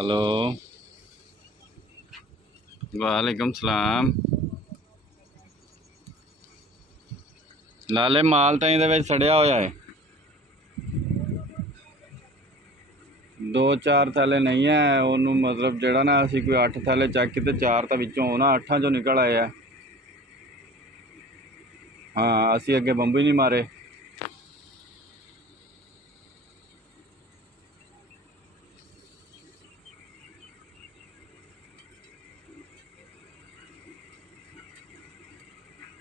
Hello वालेकुम सलाम। लाले माल तो ਇਹਦੇ ਵਿੱਚ ਸੜਿਆ ਹੋਇਆ है। 2-4 थैले नहीं है ਉਹਨੂੰ मतलब ਜਿਹੜਾ ਨਾ ਅਸੀਂ ਕੋਈ 8 थैले ਚੱਕ ਕੇ ਤੇ 4 ਤਾਂ ਵਿੱਚੋਂ ਨਾ 8 ਚੋਂ ਨਿਕਲ ਆਏ ਆ। हाँ ਅਸੀਂ ਅੱਗੇ ਬੰਬੂ ਹੀ नहीं मारे।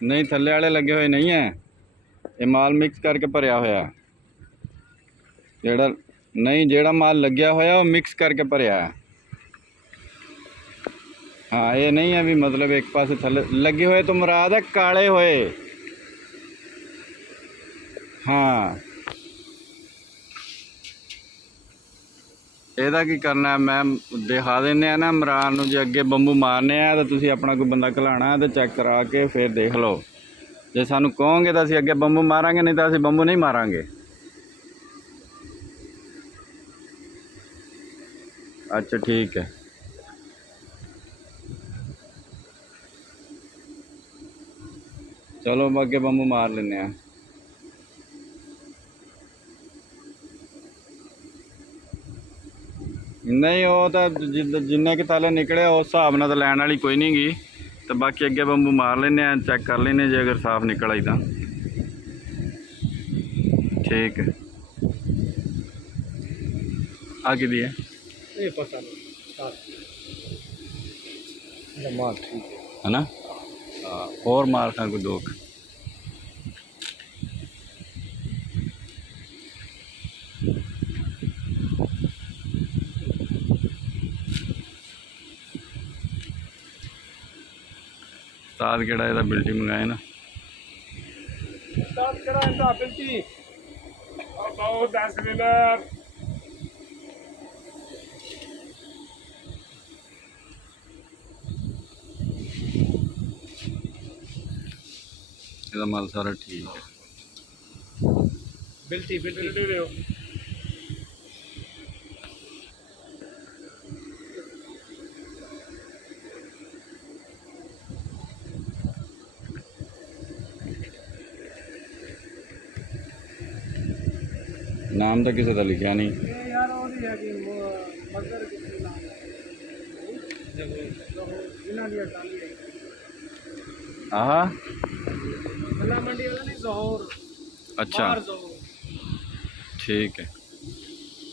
नहीं थल्ले वाले लगे हुए नहीं है, ये माल मिक्स करके भरिया होया जेड़ा नहीं जेड़ा माल लग्या होया वो मिक्स करके भरिया है। हाँ ये नहीं है भी मतलब एक पास थल्ले लगे हुए तो मुराद है काले हुए। हाँ ਇਹਦਾ ਕੀ करना है मैं दिखा देने ना इमरान ਨੂੰ जे अगे बंबू मारने आ तो तुसीं अपना कोई बंदा घलाना तो चेक करा के फिर देख लो। जे सानू कहोगे तो असीं अगे बंबू मारांगे, नहीं तो असीं बंबू नहीं मारांगे। अच्छा ठीक है। चलो अगे बंबू मार लेने। नहीं वो तो जिन्ने के थैले निकले उस हिसाब नाल तो लैन वाली कोई नहीं गी, तो बाकी अगे बंबू मार लेने, चेक कर लेने जे अगर साफ निकल आई तो ठीक है। आ कि है ना। हाँ और मार खा कोई 2 उस्ताद केड़ा ਇਹਦਾ बिल्टी मंगाए ना। उस्ताद केड़ा ਇਹਦਾ बिल्टी और बहुत 10 वेला ਇਹਦਾ माल सारा ठीक है। बिल्टी दे रहे हो। नाम तो किसी का लिखा नहीं यार और ही है कि मगर किसी नाम है बिना लिया डाली है। आहा मंडी वाला नहीं जोहर। अच्छा ठीक है।